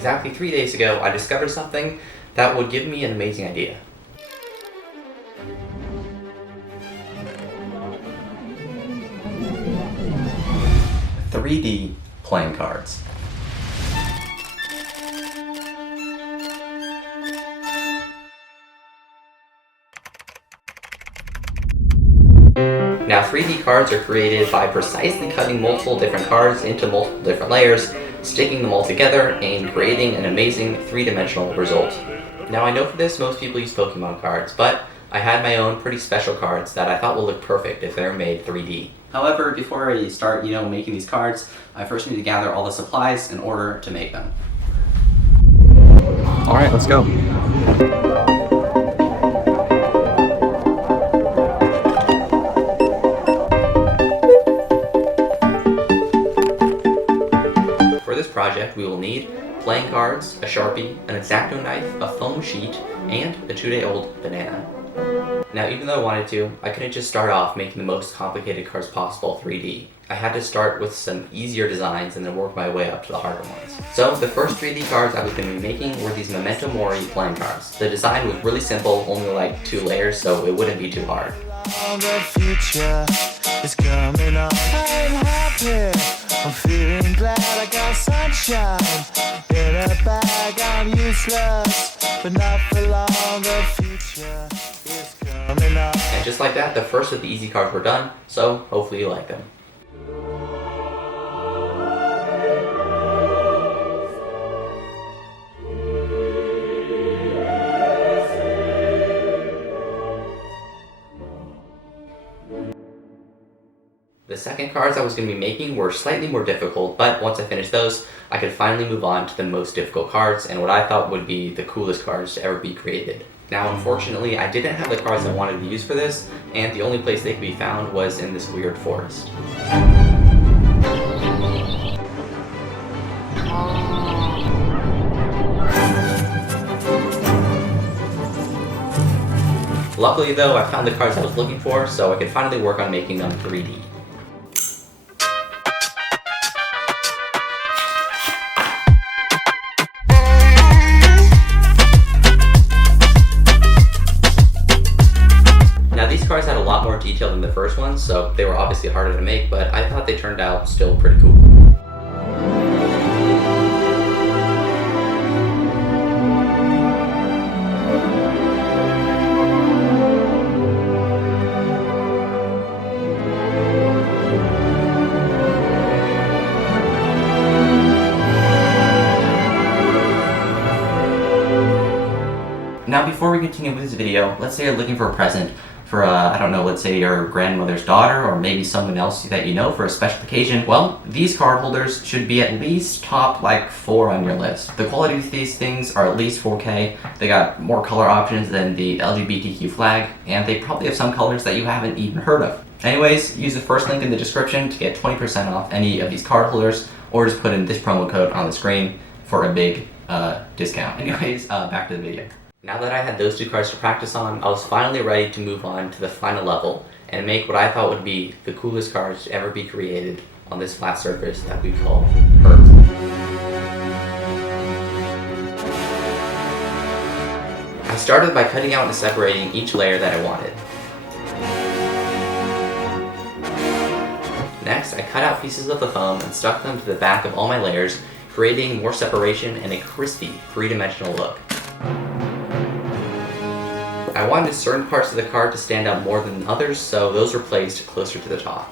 exactly 3 days ago, I discovered something that would give me an amazing idea. 3D playing cards. Now 3D cards are created by precisely cutting multiple different cards into multiple different layers, sticking them all together, and creating an amazing three-dimensional result. Now I know for this most people use Pokemon cards, but I had my own pretty special cards that I thought would look perfect if they're made 3D. However, before I start, making these cards, I first need to gather all the supplies in order to make them. Alright, let's go. For this project, we will need playing cards, a Sharpie, an X-Acto knife, a foam sheet, and a 2-day-old banana. Now, even though I wanted to, I couldn't just start off making the most complicated cards possible 3D. I had to start with some easier designs and then work my way up to the harder ones. So, the first 3D cards I was going to be making were these Memento Mori playing cards. The design was really simple, only like 2 layers, so it wouldn't be too hard. The future is coming on. I'm happy, I'm feeling glad I got sunshine in a bag. I'm useless, but not for long. The future is coming on. And just like that, the first of the easy cards were done, so hopefully you like them. The second cards I was going to be making were slightly more difficult, but once I finished those, I could finally move on to the most difficult cards and what I thought would be the coolest cards to ever be created. Now, unfortunately, I didn't have the cards I wanted to use for this, and the only place they could be found was in this weird forest. Luckily though, I found the cards I was looking for, so I could finally work on making them 3D. These cards had a lot more detail than the first ones, so they were obviously harder to make, but I thought they turned out still pretty cool. Now before we continue with this video, let's say you're looking for a present for, I don't know, let's say your grandmother's daughter or maybe someone else that you know for a special occasion. Well, these card holders should be at least top like 4 on your list. The quality of these things are at least 4K. They got more color options than the LGBTQ flag, and they probably have some colors that you haven't even heard of. Anyways, use the first link in the description to get 20% off any of these card holders, or just put in this promo code on the screen for a big discount. Anyways, back to the video. Now that I had those 2 cards to practice on, I was finally ready to move on to the final level and make what I thought would be the coolest cards to ever be created on this flat surface that we call Earth. I started by cutting out and separating each layer that I wanted. Next, I cut out pieces of the foam and stuck them to the back of all my layers, creating more separation and a crispy, 3-dimensional look. I wanted certain parts of the card to stand out more than others, so those were placed closer to the top.